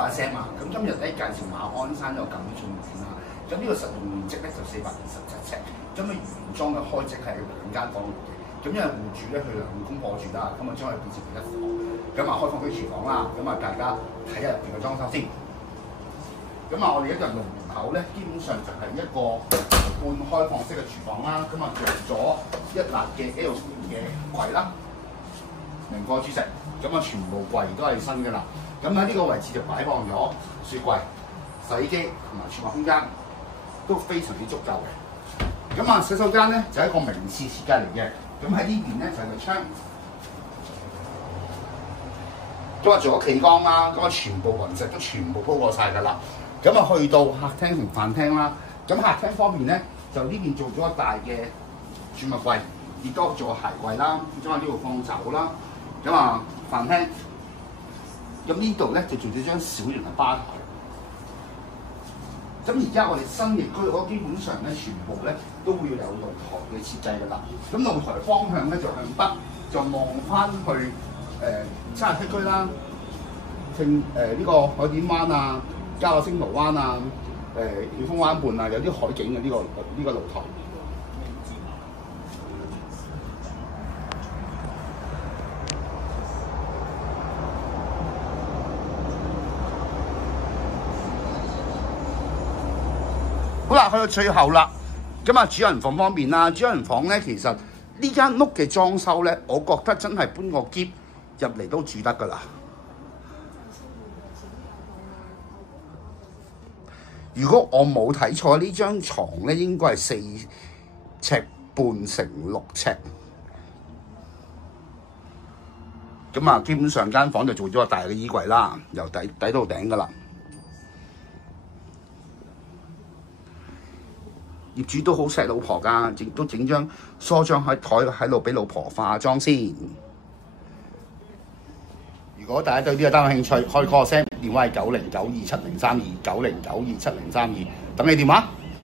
我係 Sam 啊，咁今日咧介紹馬鞍山有錦駿苑啦。咁呢個實用面積咧就427尺，咁啊原裝嘅開則係2間房嚟嘅。咁因為戶主咧佢2公婆住啦，咁啊將佢變成1房。咁啊開放俾廚房啦，咁啊大家睇下入邊嘅裝修先。咁啊我哋一入門口咧，基本上就係一個半開放式嘅廚房啦。咁啊着咗一辣嘅 L 型嘅櫃啦，明火煮食。咁啊全部櫃都係新㗎啦。咁喺呢個位置就擺放咗雪櫃、洗衣機同埋儲物空間，都非常之足夠嘅。咁啊洗手間咧就係一個名次設計嚟嘅。咁喺呢邊咧就係個窗，咁啊做咗企缸啦，咁啊全部雲石都全部鋪過晒㗎啦。咁啊去到客廳同飯廳啦，咁客廳方面咧就呢邊做咗一大嘅儲物櫃，亦都做鞋櫃啦，咁啊呢度放酒啦。咁啊飯廳。咁呢度咧就做咗張小型嘅吧台。咁而家我哋新嘅居屋基本上咧，全部咧都會有露台嘅設計㗎啦。咁露台方向咧就向北，就望翻去七日區啦，呢個海點灣啊、加樂星湖灣啊、曉峰灣畔啊，有啲海景嘅呢個露台。好啦，去到最後啦，咁啊主人房方面啦，主人房咧其實呢間屋嘅裝修咧，我覺得真係搬個篋入嚟都住得㗎啦。如果我冇睇錯，呢張床咧應該係4尺半乘6尺。咁啊，基本上間房就做咗個大嘅衣櫃啦，由底到頂㗎啦。業主都好錫老婆㗎，都整張梳妝喺台喺度俾老婆化妝先。如果大家對呢個單位興趣，可以 call 我聲，電話係90927032，90927032，等你電話。